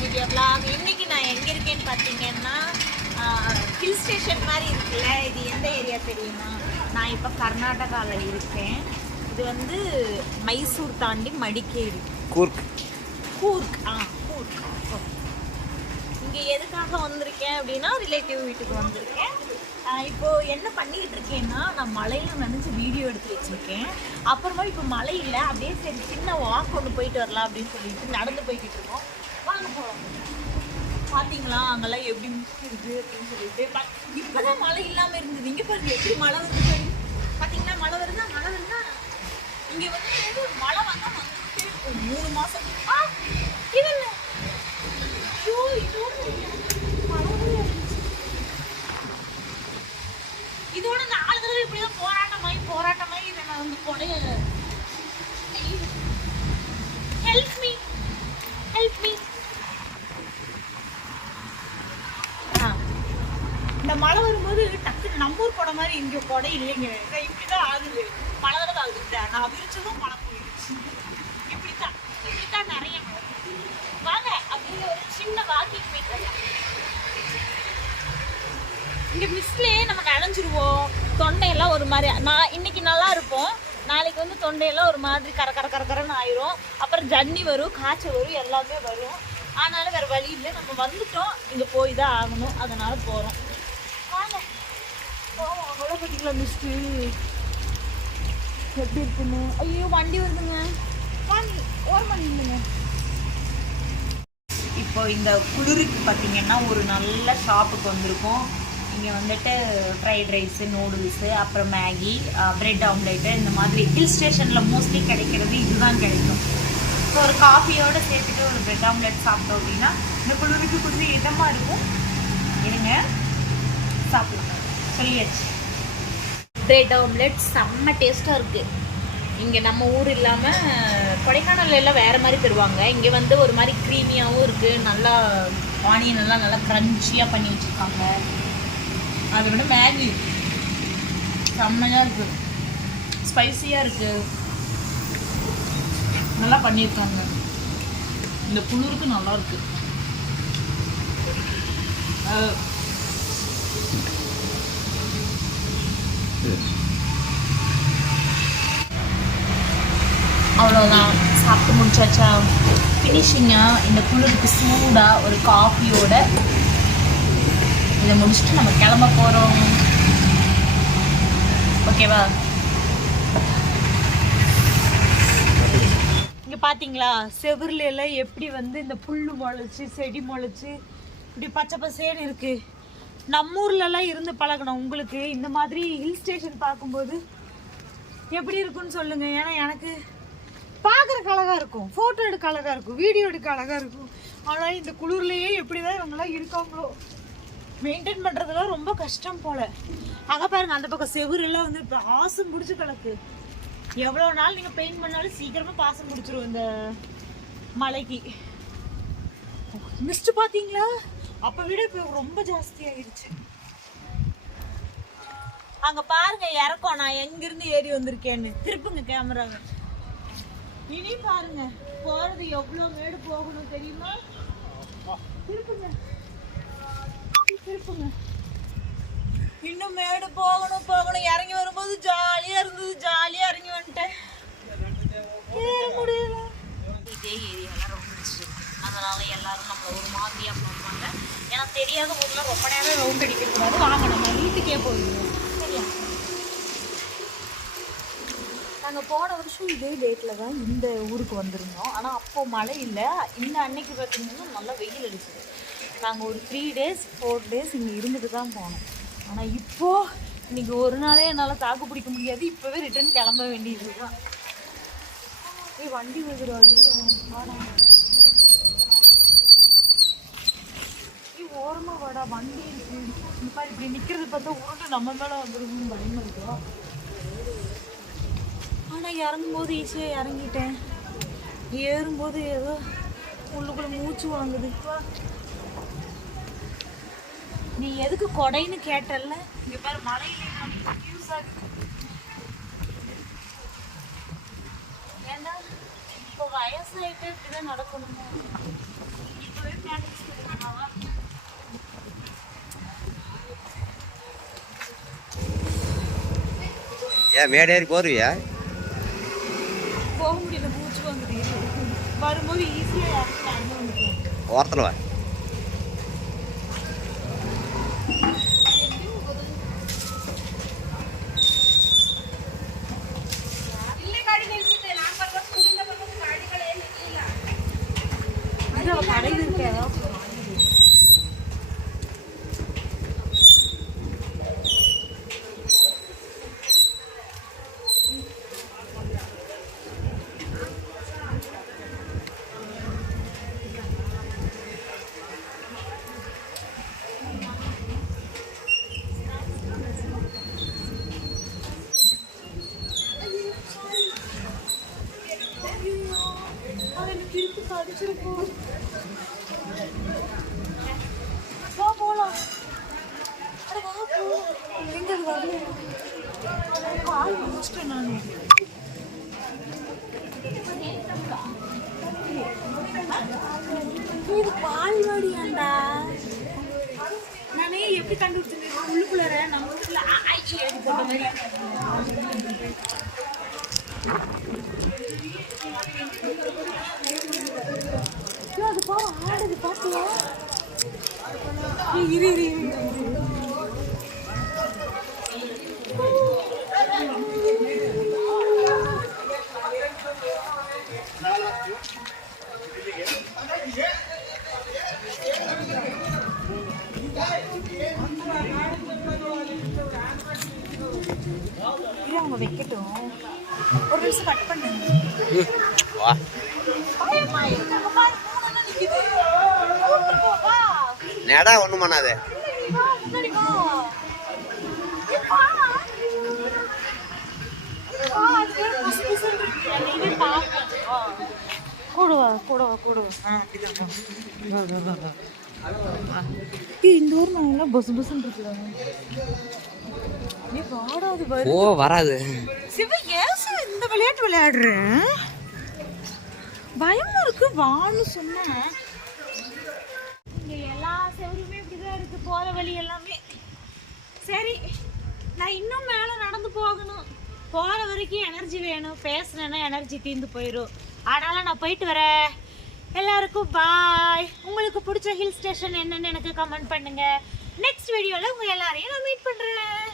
Divya vlog இன்னைக்கு நான் எங்க இருக்கேன்னு பார்த்தீங்கன்னா ஹில் ஸ்டேஷன் மாதிரி இருக்குல்ல இது எந்த ஏரியா தெரியுமா? நான் இப்போ கர்நாடகாவில் இருக்கேன். இது வந்து மைசூர் தாண்டி மடிக்கேரி. கூர்க். கூர்க் ஆ கூர்க். இங்கே எதுக்காக வந்திருக்கேன் அப்படின்னா ரிலேட்டிவ் வீட்டுக்கு வந்திருக்கேன். இப்போ என்ன பண்ணிட்டு இருக்கேன்னா நான் மலையில நினைச்சு வீடியோ எடுத்து வச்சிருக்கேன். அப்புறமா இப்போ மழை இல்லை அப்படியே சரி சின்ன வாக் ஒன்று போயிட்டு வரலாம் அப்படின்னு சொல்லிட்டு நடந்து போய்கிட்டு இருக்கோம். வாங்க போகிறோம் பாத்தீங்களா? அங்கெல்லாம் எப்படி மிஸ்ட் அப்படின்னு சொல்லிட்டு. ப- இப்பதான் மழை இல்லாம இருந்தது. இங்க பாருங்க எப்படி மழை வருது பாருங்க. பாத்தீங்களா? மழை வருதா மழை வருதா இங்க வந்து மழை வந்தா வந்துட்டே இருக்கும். மூணு மாசம். ஆ, ஐயோ, இதோட மழை இதோட நாலு தடவை இப்படிதான் போராட்டமாயி போராட்டமாயி இதை நான் வந்து கொடைய ஹெல்ப் மீ ஹெல்ப் மீ இந்த மழை வரும்போது டக்குன்னு நம்ம ஊர் கொடை மாதிரி இங்க கொடை இல்லைங்க. இப்படி இப்படிதான் ஆகுது. மழை தடவை ஆகுது நான் விரிச்சதும் மழை போயிடுச்சு. இப்படித்தான். இப்படித்தான் நிறைய மழை வாங்க அப்படின்னு ஒரு சின்ன வாக்கிங் போயிட்டு இங்கே இங்க மிஸ்லயே நம்ம நனைஞ்சிருவோம். தொண்டையெல்லாம் ஒரு மாதிரி. நான் இன்னைக்கு நல்லா இருப்போம். நாளைக்கு வந்து தொண்டையெல்லாம் ஒரு மாதிரி கர கர கர கரன்னு ஆயிரும். அப்புறம் ஜன்னி வரும் காய்ச்சல் வரும் எல்லாமே வரும். ஆனாலும் வேற வழி இல்லை. நம்ம வந்துட்டோம். இங்க போய் தான் ஆகணும். அதனால போறோம். வாங்க. அவ்வளோ பார்த்தீங்களா மிஸ்ட்டு எப்படி இருக்குன்னு? ஐயோ வண்டி வருதுங்க. வாங்கி ஓரமா இல்லைங்க. இப்போ இந்த குளிருக்கு பார்த்தீங்கன்னா ஒரு நல்ல ஷாப்புக்கு வந்திருக்கோம். இங்கே வந்துட்டு ஃப்ரைட் ரைஸு நூடுல்ஸு அப்புறம் மேகி ப்ரெட் ஆம்லேட்டு இந்த மாதிரி ஹில் ஸ்டேஷனில் மோஸ்ட்லி கிடைக்கிறது இதுதான் கிடைக்கும். ஸோ ஒரு காஃபியோடு சேர்த்துட்டு ஒரு ப்ரெட் ஆம்லேட் சாப்பிட்டோம் அப்படின்னா இந்த குளிருக்கு கொஞ்சம் இதமாக இருக்கும். இருங்க சாப்பிடலாம். சொல்லியாச்சு பிரெட் ஆம்லெட் செம்ம டேஸ்ட்டாக இருக்குது இங்கே நம்ம ஊர் இல்லாமல் கொடைக்கானல் எல்லாம் வேறு மாதிரி தருவாங்க. இங்கே வந்து ஒரு மாதிரி க்ரீமியாகவும் இருக்குது நல்லா ஆனியன் எல்லாம் நல்லா க்ரன்ச்சியாக பண்ணி வச்சுருக்காங்க. அதை விட மேகி. செம்மையாக இருக்குது ஸ்பைசியாக இருக்குது நல்லா பண்ணியிருக்காங்க. இந்த குளிருக்கு நல்லா இருக்குது அவ்வளோதான் சாப்பிட்டு முடிச்சாச்சா? ஃபினிஷிங்காக இந்த குளிருக்கு சூடாக ஒரு காஃபியோட இதை முடிச்சுட்டு நம்ம கிளம்ப போகிறோம் ஓகேவா இங்கே பார்த்தீங்களா செவுருல எல்லாம் எப்படி வந்து இந்த புல் முளைச்சி செடி முளைச்சி இப்படி பச்சை பசேன்னு இருக்கு. நம்ம ஊர்லலாம் இருந்து பழகணும் உங்களுக்கு இந்த மாதிரி ஹில் ஸ்டேஷன் பார்க்கும்போது எப்படி இருக்குன்னு சொல்லுங்க. ஏன்னா எனக்கு பார்க்குறக்கு அழகாக இருக்கும். ஃபோட்டோ எடுக்க அழகாக இருக்கும். வீடியோ எடுக்க அழகாக இருக்கும். ஆனால் இந்த குளிர்லையே எப்படி தான் இவங்கெல்லாம் இருக்காங்களோ. மெயின்டைன் பண்ணுறதுலாம் ரொம்ப கஷ்டம் போல். ஆக பாருங்கள் அந்த பக்கம் செவுரெல்லாம் வந்து இப்போ ஆசம் பிடிச்சி கிடக்கு. எவ்வளோ நாள் நீங்கள் பெயிண்ட் பண்ணாலும் சீக்கிரமாக பாசம் பிடிச்சிரும் இந்த மலைக்கு. மிஸ்ட்டு பார்த்தீங்களா? அப்போ விட இப்போ ரொம்ப ஜாஸ்தி ஆயிடுச்சு அங்க பாருங்க இறக்கம். நான் எங்கிருந்து ஏறி வந்திருக்கேன்னு. திருப்புங்க கேமராவை. இனி பாருங்க போறது எவ்வளவு மேடு போகணும் தெரியுமா? திருப்புங்க. திருப்புங்க. இன்னும் மேடு போகணும் போகணும். இறங்கி வரும்போது ஜாலியா இருந்தது ஜாலியா இறங்கி வந்துட்டேன். ஏற முடியல. இதே ஏரியாலாம் ரொம்ப பிடிச்சிருக்கு. அதனால எல்லாரும் நம்ம ஒரு மாதிரியா பார்ப்பாங்க. நான் தெரியாத ஊரில் ரொம்ப நேரம் ரவுண்ட் அடிக்க வாங்க நம்ம வீட்டுக்கே போயிடுவோம் சரியா? நாங்கள் போன வருஷம் இதே டேட்டில் தான் இந்த ஊருக்கு வந்திருந்தோம். ஆனால் அப்போது மழை இல்லை. இந்த அன்னைக்கு பார்த்தீங்கன்னா நல்லா வெயில் அடிச்சுது. நாங்கள் ஒரு த்ரீ டேஸ் ஃபோர் டேஸ் இங்கே இருந்துட்டு தான் போனோம். ஆனால் இப்போது இன்றைக்கி ஒரு நாளே என்னால் தாக்கு பிடிக்க முடியாது. இப்போவே ரிட்டர்ன் கிளம்ப வேண்டியது தான் ஏய் வண்டி வருதுடா ஓரமாக வண்டி இருக்கு. இந்த மாதிரி இப்படி நிற்கிறது பார்த்தா உருண்டு நம்ம மேலே வந்துருக்கும் பயமா இருக்கும் ஆனால் இறங்கும்போது ஈஸியாக இறங்கிட்டேன். ஏறும்போது ஏதோ உள்ளுக்குள்ள மூச்சு வாங்குது. நீ எதுக்கு கொடைன்னு கேட்டல்ல? இங்க பாரு மழையில யூஸ் ஆகுது ஏன்னா இப்போ வயசாயிட்டு இப்படிதான் நடக்கணுமா? இப்பவே ஏன் மேடேறி போருவியா போக முடியல மூச்சு வந்துட்டு வரும்போது ஈஸியாக இறக்கி வந்துட்டேன் ஓரத்தில் வா. இது அவ கடையில் இருக்க? திருப்பி கடிச்சிருக்கும் வா போலாம் எங்க வரல கால் முடிச்சிட்டேன் நான் இது பால்வாடியாண்டா நானே எப்படி கண்டுபிடிச்சிருக்கேன் உள்ளுக்குள்ளார நம்ம வீட்டுல மாதிரி பா ஆடுது பாத்தியா ஏய், இரு இரு இரு, இரு இரு. இரு, அவங்க வைக்கட்டும் ஒரு நிமிஷம் கட் பண்ணுங்க வா நேடா ஒன்றும் பண்ணாது முன்னாடி வா, முன்னாடி வா. ஏய், வா. வா, அது பேரு புசு புசுன்னு இருக்கு. நீவே பாப்போம். வா. கூட வா, கூட வா, கூட வா. ஆ, அப்படிதான் வா. வா, வா, வா, வா. ஏய், இந்த ஊர் நான் எல்லாம் பஸ் வரு ஓ வராது சிவ ஏன் இந்த விளையாட்டு விளையாடுற பயமா இருக்கு வான்னு சொன்னேன் இங்க எல்லா செவருமே இப்படிதான் இருக்கு போற வழி எல்லாமே. சரி நான் இன்னும் மேல நடந்து போகணும். போற வரைக்கும் எனர்ஜி வேணும். பேசுனேன்னா எனர்ஜி தீர்ந்து போயிடும் அதனால நான் போயிட்டு வரேன். எல்லாருக்கும் பாய் உங்களுக்கு பிடிச்ச ஹில் ஸ்டேஷன் என்னன்னு எனக்கு கமெண்ட் பண்ணுங்க. நெக்ஸ்ட் வீடியோல உங்க எல்லாரையும் நான் மீட் பண்றேன்.